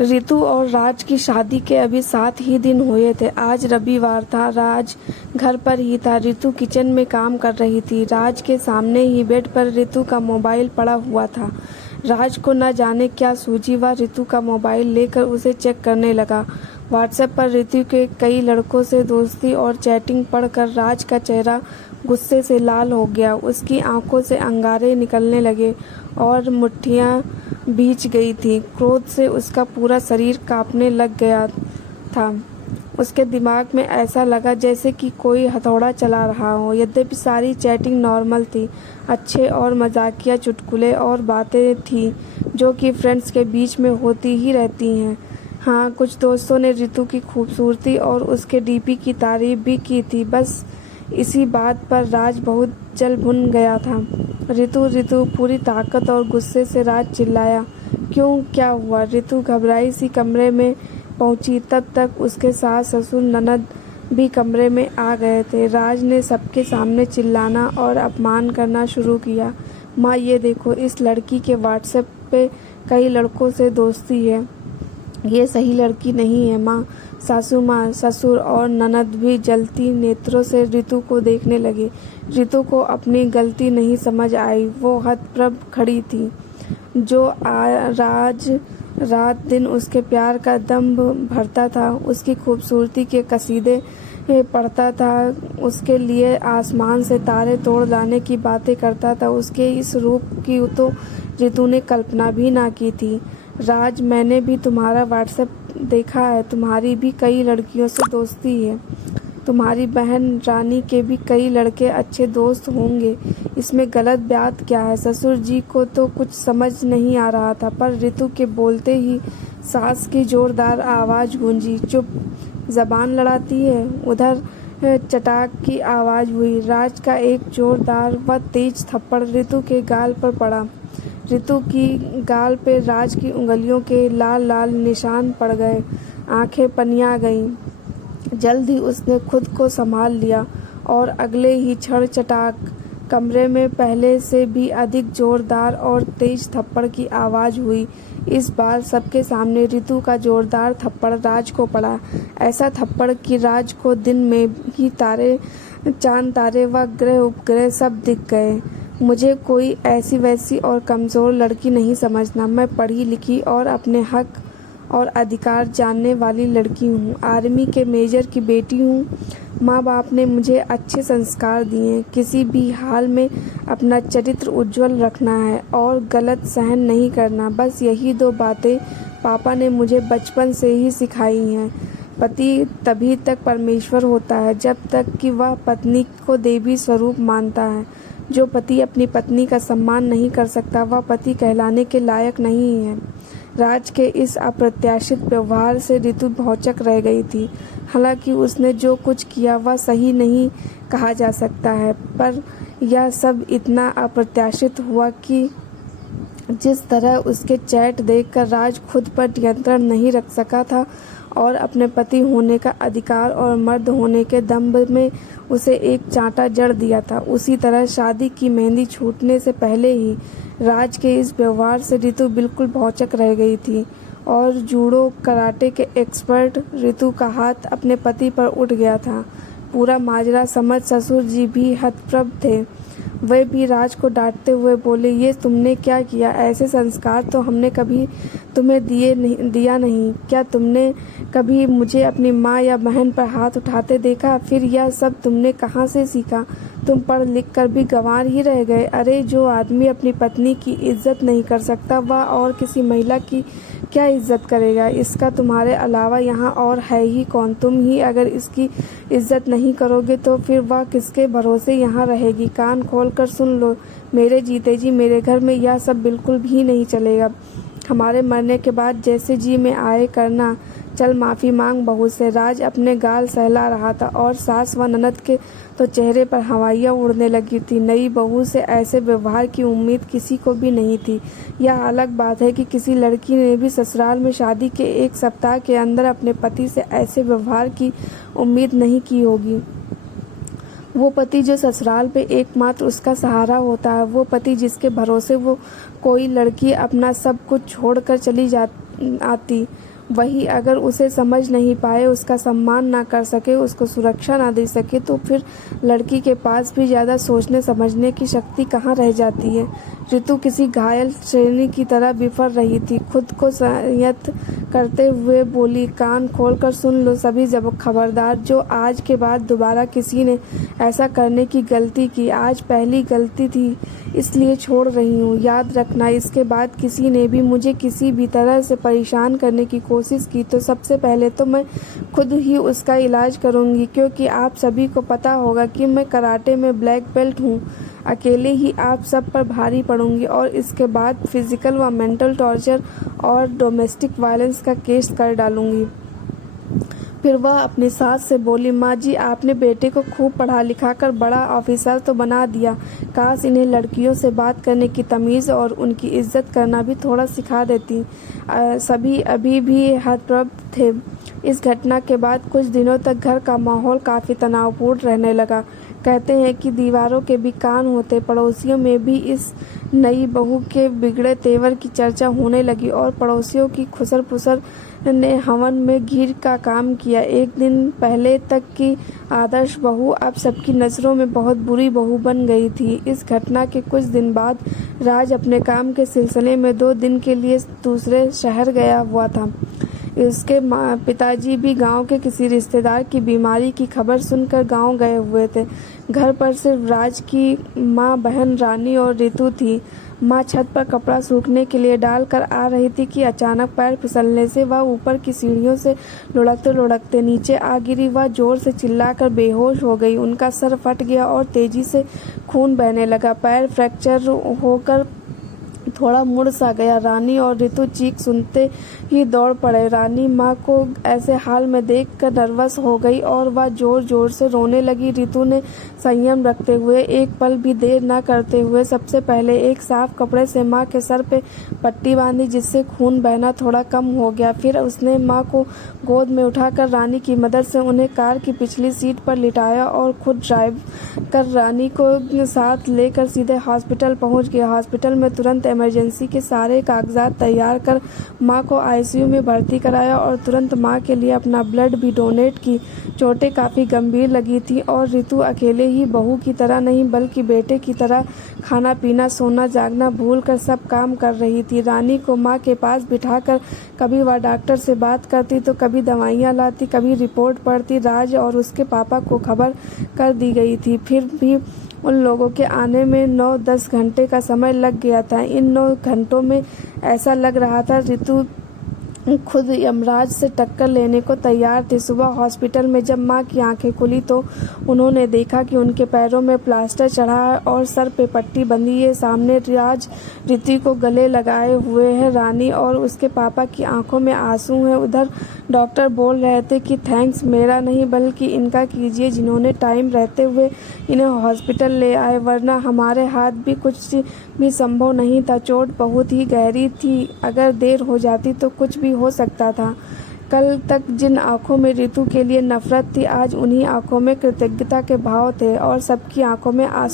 रितु और राज की शादी के अभी 7 ही दिन हुए थे। आज रविवार था। राज घर पर ही था। रितु किचन में काम कर रही थी। राज के सामने ही बेड पर रितु का मोबाइल पड़ा हुआ था। राज को न जाने क्या सूझी, वह रितु का मोबाइल लेकर उसे चेक करने लगा। व्हाट्सएप पर रितु के कई लड़कों से दोस्ती और चैटिंग पढ़कर राज का चेहरा गुस्से से लाल हो गया। उसकी आंखों से अंगारे निकलने लगे और मुट्ठियां भींच गई थी। क्रोध से उसका पूरा शरीर कांपने लग गया था। उसके दिमाग में ऐसा लगा जैसे कि कोई हथौड़ा चला रहा हो। यद्यपि सारी चैटिंग नॉर्मल थी, अच्छे और मजाकिया चुटकुले और बातें थी जो कि फ्रेंड्स के बीच में होती ही रहती हैं। हाँ, कुछ दोस्तों ने रितु की खूबसूरती और उसके डीपी की तारीफ भी की थी। बस इसी बात पर राज बहुत जल भुन गया था। रितु रितु, पूरी ताकत और गुस्से से राज चिल्लाया। क्यों, क्या हुआ? रितु घबराई सी कमरे में पहुंची। तब तक उसके सास ससुर ननद भी कमरे में आ गए थे। राज ने सबके सामने चिल्लाना और अपमान करना शुरू किया। माँ, ये देखो, इस लड़की के व्हाट्सएप पे कई लड़कों से दोस्ती है। ये सही लड़की नहीं है माँ। सासू माँ, ससुर और ननद भी जलती नेत्रों से रितु को देखने लगे। रितु को अपनी गलती नहीं समझ आई। वो हतप्रभ खड़ी थी। जो राज रात दिन उसके प्यार का दम्भ भरता था, उसकी खूबसूरती के कसीदे पढ़ता था, उसके लिए आसमान से तारे तोड़ लाने की बातें करता था, उसके इस रूप की तो रितु ने कल्पना भी ना की थी। राज, मैंने भी तुम्हारा व्हाट्सएप देखा है। तुम्हारी भी कई लड़कियों से दोस्ती है। तुम्हारी बहन रानी के भी कई लड़के अच्छे दोस्त होंगे। इसमें गलत बात क्या है? ससुर जी को तो कुछ समझ नहीं आ रहा था, पर रितु के बोलते ही सास की जोरदार आवाज़ गूंजी। चुप, जबान लड़ाती है। उधर चटाक की आवाज़ हुई। राज का एक जोरदार व तेज थप्पड़ रितु के गाल पर पड़ा। रितु की गाल पे राज की उंगलियों के लाल लाल निशान पड़ गए। आंखें पनिया गईं। जल्द ही उसने खुद को संभाल लिया और अगले ही क्षण चटाक, कमरे में पहले से भी अधिक जोरदार और तेज थप्पड़ की आवाज़ हुई। इस बार सबके सामने रितु का जोरदार थप्पड़ राज को पड़ा। ऐसा थप्पड़ कि राज को दिन में ही तारे, चांद तारे व ग्रह उपग्रह सब दिख गए। मुझे कोई ऐसी वैसी और कमज़ोर लड़की नहीं समझना। मैं पढ़ी लिखी और अपने हक और अधिकार जानने वाली लड़की हूँ। आर्मी के मेजर की बेटी हूँ। माँ बाप ने मुझे अच्छे संस्कार दिए। किसी भी हाल में अपना चरित्र उज्जवल रखना है और गलत सहन नहीं करना। बस यही 2 बातें पापा ने मुझे बचपन से ही सिखाई हैं। पति तभी तक परमेश्वर होता है जब तक कि वह पत्नी को देवी स्वरूप मानता है। जो पति अपनी पत्नी का सम्मान नहीं कर सकता, वह पति कहलाने के लायक नहीं है। राज के इस अप्रत्याशित व्यवहार से रितु भौचक रह गई थी। हालांकि उसने जो कुछ किया वह सही नहीं कहा जा सकता है, पर यह सब इतना अप्रत्याशित हुआ कि जिस तरह उसके चैट देखकर राज खुद पर नियंत्रण नहीं रख सका था और अपने पति होने का अधिकार और मर्द होने के दंभ में उसे एक चांटा जड़ दिया था, उसी तरह शादी की मेहंदी छूटने से पहले ही राज के इस व्यवहार से रितु बिल्कुल भौचक रह गई थी। और जूडो कराटे के एक्सपर्ट रितु का हाथ अपने पति पर उठ गया था। पूरा माजरा समझ ससुर जी भी हतप्रभ थे। वे भी राज को डांटते हुए बोले, ये तुमने क्या किया? ऐसे संस्कार तो हमने कभी तुम्हें दिया नहीं। क्या तुमने कभी मुझे अपनी माँ या बहन पर हाथ उठाते देखा? फिर यह सब तुमने कहाँ से सीखा? तुम पढ़ लिख कर भी गंवार ही रह गए। अरे, जो आदमी अपनी पत्नी की इज्जत नहीं कर सकता, वह और किसी महिला की क्या इज्जत करेगा? इसका तुम्हारे अलावा यहाँ और है ही कौन? तुम ही अगर इसकी इज्जत नहीं करोगे तो फिर वह किसके भरोसे यहाँ रहेगी? कान खोल कर सुन लो, मेरे जीते जी मेरे घर में यह सब बिल्कुल भी नहीं चलेगा। हमारे मरने के बाद जैसे जी में आए करना। चल, माफ़ी मांग बहू से। राज अपने गाल सहला रहा था और सास व ननद के तो चेहरे पर हवाइयाँ उड़ने लगी थी। नई बहू से ऐसे व्यवहार की उम्मीद किसी को भी नहीं थी। यह अलग बात है कि किसी लड़की ने भी ससुराल में शादी के 1 सप्ताह के अंदर अपने पति से ऐसे व्यवहार की उम्मीद नहीं की होगी। वो पति जो ससुराल पे एकमात्र उसका सहारा होता है, वो पति जिसके भरोसे वो कोई लड़की अपना सब कुछ छोड़कर आती। वही अगर उसे समझ नहीं पाए, उसका सम्मान ना कर सके, उसको सुरक्षा ना दे सके, तो फिर लड़की के पास भी ज़्यादा सोचने समझने की शक्ति कहाँ रह जाती है। ऋतु किसी घायल श्रेणी की तरह बिफर रही थी। खुद को संयत करते हुए बोली, कान खोलकर सुन लो सभी जब खबरदार, जो आज के बाद दोबारा किसी ने ऐसा करने की गलती की, आज पहली गलती थी इसलिए छोड़ रही हूँ। याद रखना, इसके बाद किसी ने भी मुझे किसी भी तरह से परेशान करने की कोशिश की तो सबसे पहले तो मैं खुद ही उसका इलाज करूँगी, क्योंकि आप सभी को पता होगा कि मैं कराटे में ब्लैक बेल्ट हूँ। अकेले ही आप सब पर भारी पड़ूंगी और इसके बाद फिजिकल व मेंटल टॉर्चर और डोमेस्टिक वायलेंस का केस कर डालूंगी। फिर वह अपनी सास से बोली, माँ जी, आपने बेटे को खूब पढ़ा लिखा कर बड़ा ऑफिसर तो बना दिया, काश इन्हें लड़कियों से बात करने की तमीज़ और उनकी इज्जत करना भी थोड़ा सिखा देती। सभी अभी भी हतप्रभ थे। इस घटना के बाद कुछ दिनों तक घर का माहौल काफ़ी तनावपूर्ण रहने लगा। कहते हैं कि दीवारों के भी कान होते। पड़ोसियों में भी इस नई बहू के बिगड़े तेवर की चर्चा होने लगी और पड़ोसियों की खुसर फुसर ने हवन में घी का काम किया। एक दिन पहले तक की आदर्श बहू अब सबकी नज़रों में बहुत बुरी बहू बन गई थी। इस घटना के कुछ दिन बाद राज अपने काम के सिलसिले में 2 दिन के लिए दूसरे शहर गया हुआ था। उसके पिताजी भी गांव के किसी रिश्तेदार की बीमारी की खबर सुनकर गांव गए हुए थे। घर पर सिर्फ राज की माँ, बहन रानी और ऋतु थी। माँ छत पर कपड़ा सूखने के लिए डालकर आ रही थी कि अचानक पैर फिसलने से वह ऊपर की सीढ़ियों से लुढ़कते लुढ़कते नीचे आ गिरी। वह जोर से चिल्लाकर बेहोश हो गई। उनका सर फट गया और तेजी से खून बहने लगा। पैर फ्रैक्चर होकर थोड़ा मुड़ सा गया। रानी और ऋतु चीख सुनते ही दौड़ पड़े। रानी माँ को ऐसे हाल में देखकर नर्वस हो गई और वह जोर जोर से रोने लगी। ऋतु ने संयम रखते हुए एक पल भी देर न करते हुए सबसे पहले एक साफ कपड़े से माँ के सर पे पट्टी बांधी, जिससे खून बहना थोड़ा कम हो गया। फिर उसने माँ को गोद में उठाकर रानी की मदद से उन्हें कार की पिछली सीट पर लिटाया और खुद ड्राइव कर रानी को साथ लेकर सीधे हॉस्पिटल पहुँच गया। हॉस्पिटल में तुरंत इमरजेंसी के सारे कागजात तैयार कर माँ को आईसीयू में भर्ती कराया और तुरंत माँ के लिए अपना ब्लड भी डोनेट की। चोटें काफ़ी गंभीर लगी थी और ऋतु अकेले ही बहू की तरह नहीं बल्कि बेटे की तरह खाना पीना सोना जागना भूल कर सब काम कर रही थी। रानी को माँ के पास बिठाकर कभी वह डॉक्टर से बात करती तो कभी दवाइयाँ लाती, कभी रिपोर्ट पढ़ती। राज और उसके पापा को खबर कर दी गई थी, फिर भी उन लोगों के आने में 9-10 घंटे का समय लग गया था। इन 9 घंटों में ऐसा लग रहा था ऋतु खुद यमराज से टक्कर लेने को तैयार थी। सुबह हॉस्पिटल में जब माँ की आंखें खुली तो उन्होंने देखा कि उनके पैरों में प्लास्टर चढ़ा है और सर पे पट्टी बंधी है। सामने राज ऋतु को गले लगाए हुए है। रानी और उसके पापा की आंखों में आंसू हैं। उधर डॉक्टर बोल रहे थे कि थैंक्स मेरा नहीं बल्कि इनका कीजिए, जिन्होंने टाइम रहते हुए इन्हें हॉस्पिटल ले आए, वरना हमारे हाथ भी कुछ भी संभव नहीं था। चोट बहुत ही गहरी थी, अगर देर हो जाती तो कुछ भी हो सकता था। कल तक जिन आंखों में ऋतु के लिए नफरत थी, आज उन्हीं आंखों में कृतज्ञता के भाव थे और सबकी आंखों में आंसू